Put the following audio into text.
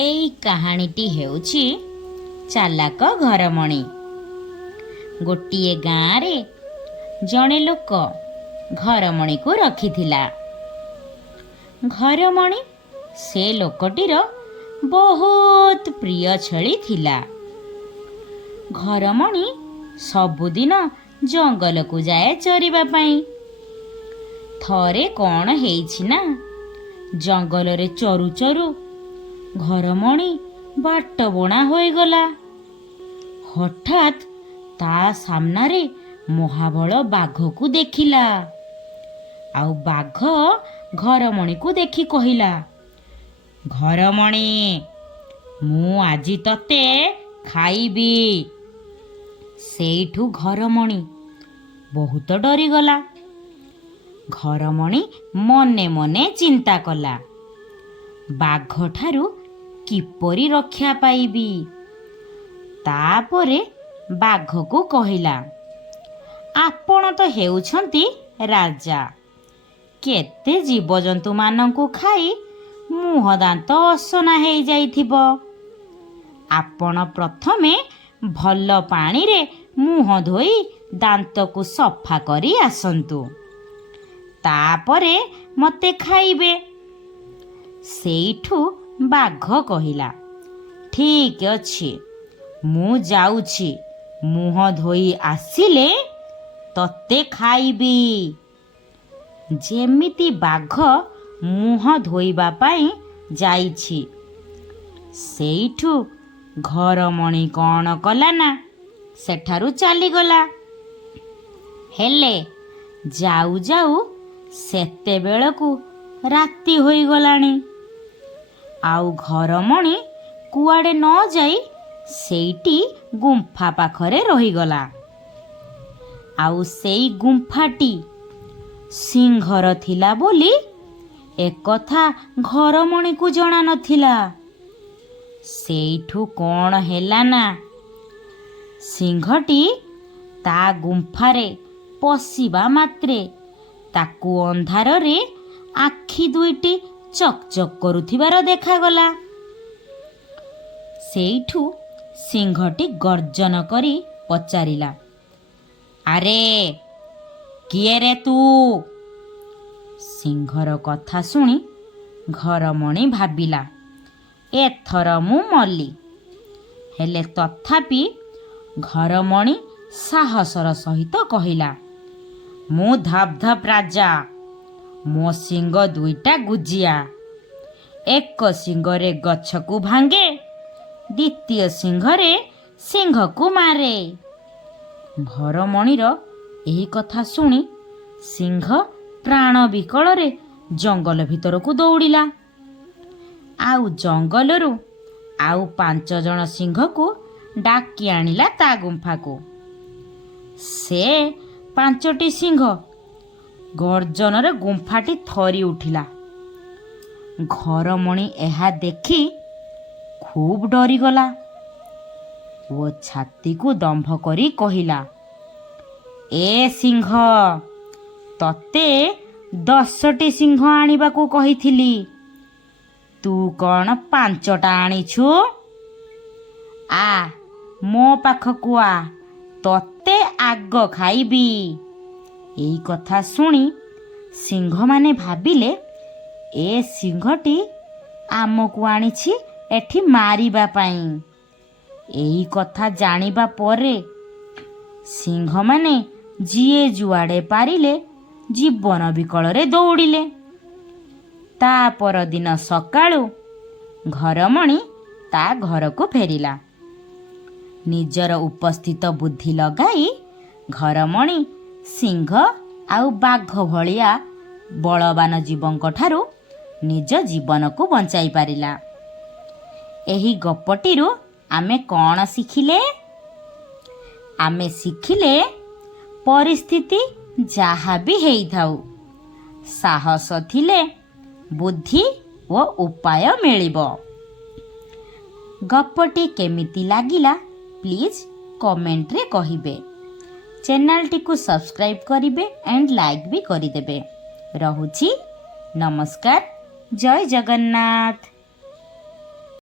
एई कहानीटी हेउछि चालाक घरमणी। गोटिए गाँ रे जणे लोक घरमणी को रखिथिला। घरमणी से लोकटीर बहुत प्रिय छेली थिला। घरमणी सबुदिन जंगल को जाए चरिबा पई। थरे कौन हेइछि ना, जंगल रे चरु चरु घरमणी बाट बणा होइगला। हठात ता सामनारे महाबल बाघ को देखिला। आउ बाघ घरमणी को देखि कहिला, घरमणी मु आजी तते खाइबी। सेठू घरमणी बहुत डरीगला। घरमणी मने मने चिंता कला, बाघ ठारू किपरि रक्षा पाइबी। तापरे बाघ को कहिला, आपण तो हेउछंती राजा, केते जीवजंतु मानंकु खाई मुह दांत असना हेइ जाइथिबो। आपण प्रथमे भल पानी रे मुह धोई दांत को सफा करी आसंतु, तापरे मते खाइबे। सेठू बाघ कहिला, ठीक अछि, मु जाउछि, मुह धोई आसिले तते खाइबी। जेमिति बाघ मुह धोइबा पाई जाइछि, सेठू घरमणी कौन कला ना सेठारू चलीगला। हेले जाऊ जाऊ सेते बेलकू राति होई गलानी। आउ घरमणी कुआडे न जाई सेठी गुंफा पाखरे रहीगला। आउ सेई गुंफाटी सिंहर थिला बोली एकथा घरमणी को जणा नथिला। सेठू कौन हेला ना, सिंहटी ता गुंफारे पशिबा मात्रे ताकू अंधार रे आखि दुईटी चकचक करुथिबार देखागला। सेठू सिंहटी गर्जन करी पचारिला, आरे किए रे तू? सिंहर कथा शुणी घरमणी भाबिला, एथर मु मल्ली। हेले तथापि घरमणी साहसर सहित कहिला, मु धप धप राजा, मो सिंह दुईटा गुजिया, एक सिंहरे गछ को भांगे, द्वितीय सिंहरे सिंह को मारे। घरमणीर एही कथा शुणी सिंह प्राण विकଳରେ जंगल भितर को दौड़िला। आउ जंगलरू आउ 5 जण सिंह को डाकी आनिला ता गुंफा को। से 5टी सिंह गर्जन गुंफाटी थरी उठिला। घरमणी एहा देखी खूब डरीगला ओ छाती को दंभ करी कहिला, ए सिंह, तते 10टी सिंह आनिबा को कहिथिली, तू कौन 5टा आनिछु? आ मो पाखकु आ, तते आग खाइबी। एई कथा शुणी सिंह माने भाबिले, ए सिंहटी आमको आनिछि एठी मारिबा पाई। एई कथा जानिबा परे सिंह माने जिए जुआड़े पारिले जीवन विकଳରେ दौड़िले। ता पर दिन सकाळू घरमणी ता घर को फेरिला। निजर उपस्थित बुद्धि लगाई घरमणी सिंह आउ बाघ भलिया बलवान जीवंक ठारू निज जीवन को बंचाई पारिला। एही गपटीरू आमे कौन शिखिले? आमे शिखिले परिस्थिति जहाँ भी हेई थाउ, साहस थिले बुद्धि ओ उपाय मिलिबो। गपटी केमिति लागिला प्लीज कमेंट रे कहिबे। चैनल टी को सब्सक्राइब करिबे एंड लाइक भी करिदेबे। रहुछि, नमस्कार, जय जगन्नाथ।